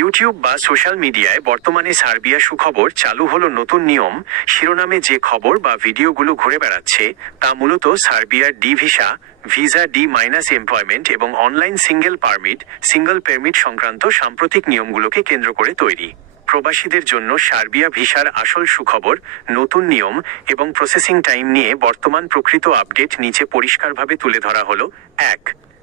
YouTube বা social মিডিয়ায় বর্তমানে সার্বিয়া সুখবর চালু হলো নতুন নিয়ম শিরোনামে যে খবর বা ভিডিওগুলো ঘুরে বেড়াচ্ছে তা মূলত সার্বিয়ার D visa visa D minus employment এবং অনলাইন সিঙ্গল পারমিট সংক্রান্ত সাম্প্রতিক নিয়মগুলোকে কেন্দ্র করে তৈরি। প্রবাসীদের জন্য সার্বিয়া ভিসার আসল সুখবর, নতুন নিয়ম এবং প্রসেসিং টাইম নিয়ে বর্তমান প্রকৃত আপডেট নিচে পরিষ্কারভাবে তুলে ধরা হলো। 1.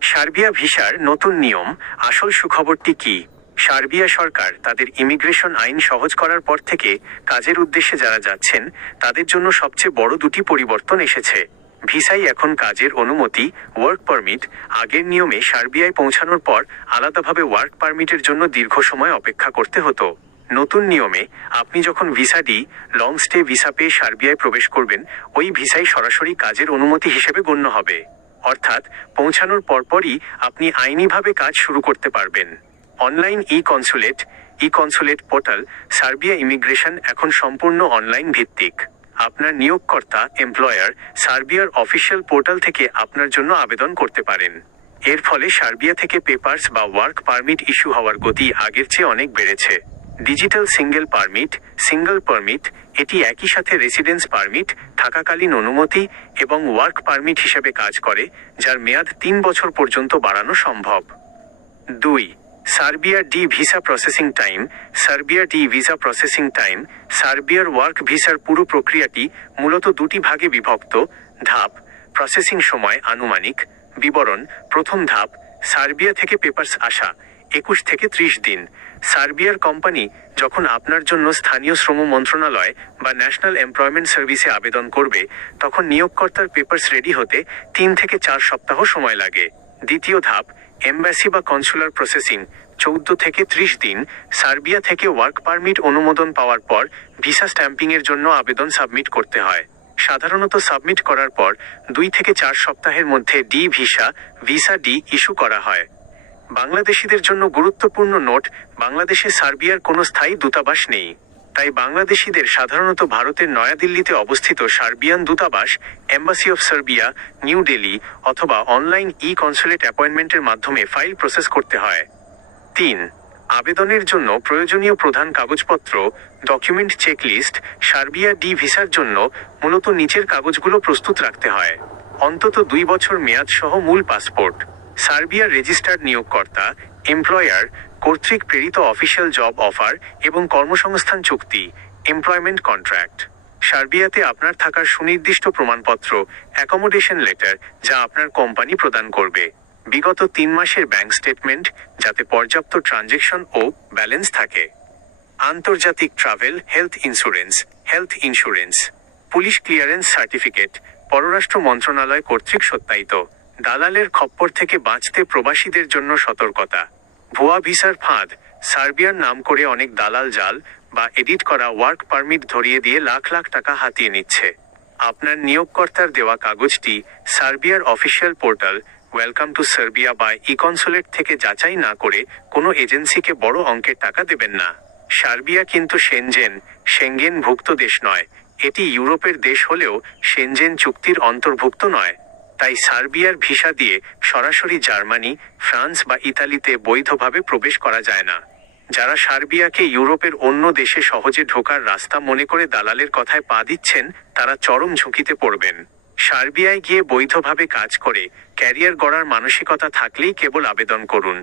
সার্বিয়া ভিসার নতুন নিয়ম। আসল সুখবরটি কি? সার্বিয়া সরকার তাদের ইমিগ্রেশন আইন সহজ করার পর থেকে কাজের উদ্দেশ্যে যারা যাচ্ছেন তাদের জন্য সবচেয়ে বড় দুটি পরিবর্তন এসেছে। ভিসাই এখন কাজের অনুমতি, ওয়ার্ক পারমিট। আগের নিয়মে সার্বিয়ায় পৌঁছানোর পর আলাদাভাবে ওয়ার্ক পারমিটের জন্য দীর্ঘ সময় অপেক্ষা করতে হতো। নতুন নিয়মে আপনি যখন visa D long stay visa পেয়ে সার্বিয়ায় প্রবেশ করবেন, ওই ভিসাই সরাসরি কাজের অনুমতি হিসেবে গণ্য হবে। অর্থাৎ পৌঁছানোর পরপরই আপনি আইনিভাবে কাজ শুরু করতে পারবেন। অনলাইন ই কনসুলেট পোর্টাল। সার্বিয়া ইমিগ্রেশন এখন সম্পূর্ণ অনলাইন ভিত্তিক। আপনার নিয়োগকর্তা এমপ্লয়ার সার্বিয়ার অফিসিয়াল পোর্টাল থেকে আপনার জন্য আবেদন করতে পারেন। এর ফলে সার্বিয়া থেকে পেপারস বা ওয়ার্ক পারমিট ইস্যু হওয়ার গতি আগের চেয়ে অনেক বেড়েছে। ডিজিটাল সিঙ্গল পারমিট এটি একই সাথে রেসিডেন্স পারমিট, থাকাকালীন অনুমতি এবং ওয়ার্ক পারমিট হিসেবে কাজ করে, যার মেয়াদ 3 বছর পর্যন্ত বাড়ানো সম্ভব। 2. Serbia D visa processing time. সার্বিয়ার ওয়ার্ক ভিসার পুরো প্রক্রিয়াটি মূলত দুটি ভাগে বিভক্ত। ধাপ: প্রসেসিং সময় আনুমানিক। বিবরণ: প্রথম ধাপ, সার্বিয়া থেকে পেপারস আসা, 21 থেকে 30 দিন। সার্বিয়ার কোম্পানি যখন আপনার জন্য স্থানীয় শ্রম মন্ত্রণালয় বা ন্যাশনাল এমপ্লয়মেন্ট সার্ভিসে আবেদন করবে, তখন নিয়োগকর্তার পেপারস রেডি হতে 3 থেকে 4 সপ্তাহ সময় লাগে। দ্বিতীয় ধাপ, এমবাসি বা কনসুলার প্রসেসিং, 14 থেকে 30 দিন। সার্বিয়া থেকে ওয়ার্ক পারমিট অনুমোদন পাওয়ার পর ভিসা স্ট্যাম্পিংয়ের জন্য আবেদন সাবমিট করতে হয়। সাধারণত সাবমিট করার পর 2 থেকে 4 সপ্তাহের মধ্যে ভিসা ডি ইস্যু করা হয়। বাংলাদেশিদের জন্য গুরুত্বপূর্ণ নোট: বাংলাদেশে সার্বিয়ার কোনো স্থায়ী দূতাবাস নেই। তাই বাংলাদেশিদের সাধারণত ভারতের নয়াদিল্লিতে অবস্থিত সার্বিয়ান দূতাবাস, embassy of Serbia, new Delhi অথবা অনলাইন কনসুলেট অ্যাপয়েন্টমেন্টের মাধ্যমে ফাইল প্রসেস করতে হয়। 3. আবেদনের জন্য প্রয়োজনীয় প্রধান কাগজপত্র, ডকুমেন্ট চেকলিস্ট। সার্বিয়া ডি ভিসার জন্য মূলত নিচের কাগজগুলো প্রস্তুত রাখতে হয়: অন্তত 2 বছর মেয়াদ সহ মূল পাসপোর্ট, সার্বিয়ার রেজিস্টার্ড নিয়োগকর্তা এমপ্লয়ার কর্তৃক প্রেরিত অফিসিয়াল জব অফার এবং কর্মসংস্থান চুক্তি, এমপ্লয়মেন্ট কন্ট্রাক্ট। সার্বিয়াতে আপনার থাকার সুনির্দিষ্ট প্রমাণপত্র, অ্যাকোমোডেশন লেটার, যা আপনার কোম্পানি প্রদান করবে। বিগত 3 মাসের ব্যাংক স্টেটমেন্ট, যাতে পর্যাপ্ত ট্রানজ্যাকশন ও ব্যালেন্স থাকে। আন্তর্জাতিক travel health insurance. Police clearance certificate, পররাষ্ট্র মন্ত্রণালয় কর্তৃক সত্যায়িত। দালালের খপ্পর থেকে বাঁচতে প্রবাসীদের জন্য সতর্কতা। ভুয়া ভিসার ফাঁদ। সার্বিয়ার নাম করে অনেক দালাল জাল বা এডিট করা ওয়ার্ক পারমিট ধরিয়ে দিয়ে লাখ লাখ টাকা হাতিয়ে নিচ্ছে। আপনার নিয়োগকর্তার দেওয়া কাগজটি সার্বিয়ার official portal welcome to Serbia বা কনসুলেট থেকে যাচাই না করে কোনো এজেন্সিকে বড় অঙ্কের টাকা দেবেন না। সার্বিয়া কিন্তু সেনজেন-ভুক্ত দেশ নয়। এটি ইউরোপের দেশ হলেও সেনজেন চুক্তির অন্তর্ভুক্ত নয়। তাই সার্বিয়ার ভিসা দিয়ে সরাসরি জার্মানি, ফ্রান্স বা ইতালিতে বৈধভাবে প্রবেশ করা যায় না। যারা সার্বিয়াকে ইউরোপের অন্য দেশে সহজে ঢোকার রাস্তা মনে করে দালালের কথায় পা দিচ্ছেন, তারা চরম ঝুঁকিতে পড়বেন। সার্বিয়ায় গিয়ে বৈধভাবে কাজ করে ক্যারিয়ার গড়ার মানসিকতা থাকলেই কেবল আবেদন করুন।